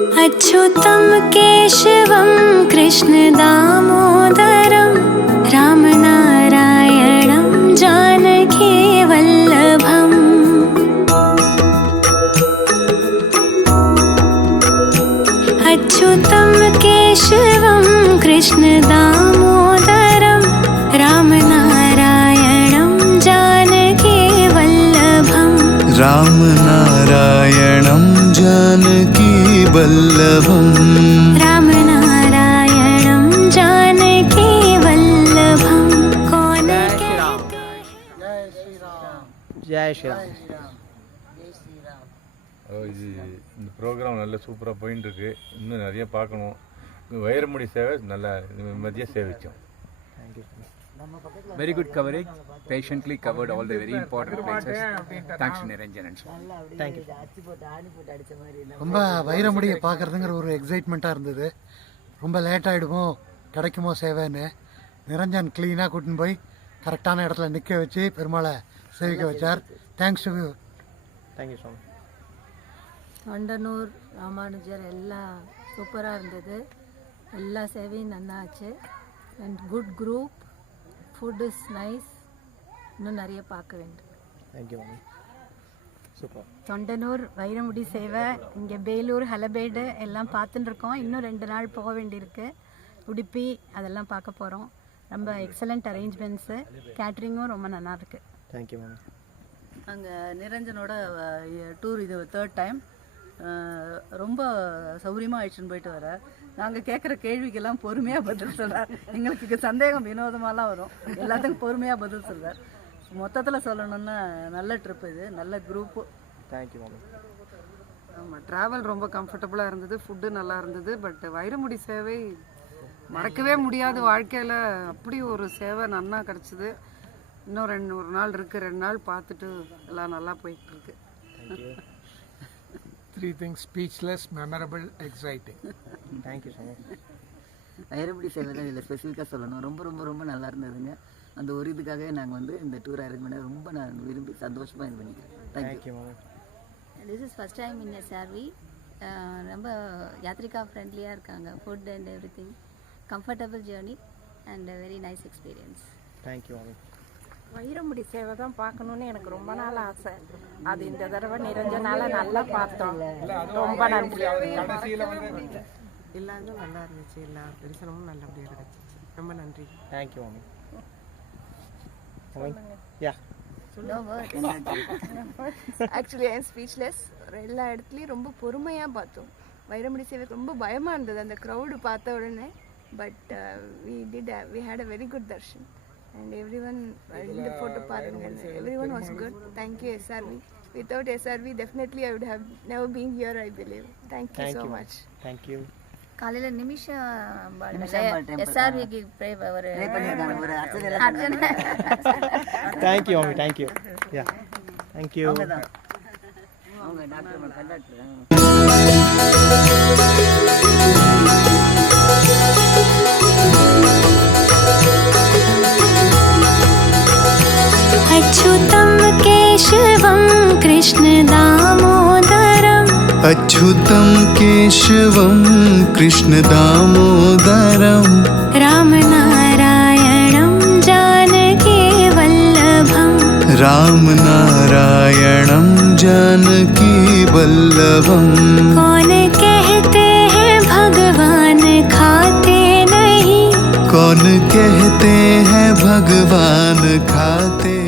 अच्युतं केशवं कृष्णदामोदरं रामनारायणं जानकी वल्लभम् अच्युतं केशवं कृष्णदामोदरं रामनारायणं जानकी वल्लभम् रामनारायणं जानकी वल्लभम् रामनारायणं जानकी वल्लभम् कौन जय श्री राम இது இந்த ப்ரோக்ராம் நல்ல சூப்பராக போயின்னு இருக்கு. இன்னும் நிறைய பார்க்கணும். வைரமுடி சேவை நல்லா மதிய சேவிச்சோம். Very good coverage. Patiently covered all the very important places. Thanks to Niranjan and so. Thank you. ரொம்ப வைரமுடியை பார்க்குறதுங்கிற ஒரு எக்ஸைட்மெண்ட்டாக இருந்தது. ரொம்ப லேட் ஆகிடுமோ கிடைக்குமோ சேவைன்னு நிரஞ்சன் க்ளீனாக கூட்டின்னு போய் கரெக்டான இடத்துல நிற்க வச்சு பெருமாளை சேவிக்க வச்சார். Thanks to you. Thank you so much. Thondanur Ramanujar எல்லாம் சூப்பராக இருந்தது. எல்லா சேவையும் நல்லாச்சு. And good group, food is nice. இன்னும் நிறைய பார்க்க வேண்டும். Thank you ma'am. Super. Thondanur Vairamudi சேவை, இங்கே பேலூர் ஹலபேடு எல்லாம் பார்த்துட்டு இருக்கோம். இன்னும் 2 நாள் போக வேண்டியிருக்கு. உடுப்பி அதெல்லாம் பார்க்க போகிறோம். ரொம்ப எக்ஸலண்ட் அரேஞ்ச்மெண்ட்ஸு, கேட்ரிங்கும் ரொம்ப நல்லா இருக்குது. Thank you ma'am. அங்கே நிரஞ்சனோட டூர் இது 3rd டைம். ரொம்ப சௌகரியமாக அழிச்சுன்னு போயிட்டு வர. நாங்கள் கேட்குற கேள்விக்கெல்லாம் பொறுமையாக பதில் சொல்கிறார். எங்களுக்கு சந்தேகம் வினோதமாலாம் வரும், எல்லாத்துக்கும் பொறுமையாக பதில் சொல்கிறார். மொத்தத்தில் சொல்லணுன்னா நல்ல ட்ரிப் இது, நல்ல குரூப்பு. Thank you ma'am. ஆமாம், ட்ராவல் ரொம்ப கம்ஃபர்டபுளாக இருந்தது, ஃபுட்டு நல்லா இருந்தது. பட் வைரமுடி சேவை மறக்கவே முடியாது வாழ்க்கையில். அப்படி ஒரு சேவை நன்னா கிடச்சிது. இன்னும் ஒரு நாள் இருக்குது, 2 நாள் பார்த்துட்டு எல்லாம் நல்லா போயிட்டுருக்கு. 3 things: speechless, memorable, exciting. Thank you so much. Vairamudi சேவை தான் இதில் ஸ்பெசிஃபிக்காக சொல்லணும். ரொம்ப ரொம்ப ரொம்ப நல்லா இருந்ததுங்க. அந்த ஒரு இதுக்காகவே நாங்கள் வந்து இந்த டூர் அரேஞ்ச் பண்ண ரொம்ப நான் விரும்பி சந்தோஷமாக இது பண்ணிக்கிறேன். Thank you ma'am. This is first time in சார்வி. ரொம்ப யாத்ரிகா ஃப்ரெண்ட்லியாக இருக்காங்க. Food and everything, comfortable journey and very nice experience. Thank you ma'am. Vairamudi சேவை தான் பார்க்கணுன்னு எனக்கு ரொம்ப நாள் ஆசை. அது இந்த தடவை நிரஞ்சனால நல்லா பார்த்தோம். ரொம்ப நன்றி. எல்லாரும் நல்லா இருந்துச்சு, எல்லா தரிசனமும் நல்லபடியாக கிடச்சிச்சு. ரொம்ப நன்றி. Thank you ma'am. Yeah. Actually I am speechless. எல்லா இடத்துலையும் ரொம்ப பொறுமையாக பார்த்தோம். வைரமுடி சேவை ரொம்ப பயமாக இருந்தது அந்த க்ரௌடு பார்த்த உடனே. But we had a very good darshan and everyone in the photo பாருங்க, everyone was good. Thank you SRV. Without SRV definitely I would have never been here, I believe. Thank you so much. Thank you. காலையில் எஸ்ஆர்விக்கு ஒரு thank you ma'am. Thank you. யா. Thank you. அவங்க doctor contactor. अच्युतं केशवं कृष्णदामोदरम् अच्युतं केशवं कृष्णदामोदरं रामनारायणं जानकी वल्लभम् रामनारायणं जानकी वल्लभम् कौन कहते हैं भगवान खाते नहीं, कौन कहते हैं भगवान खाते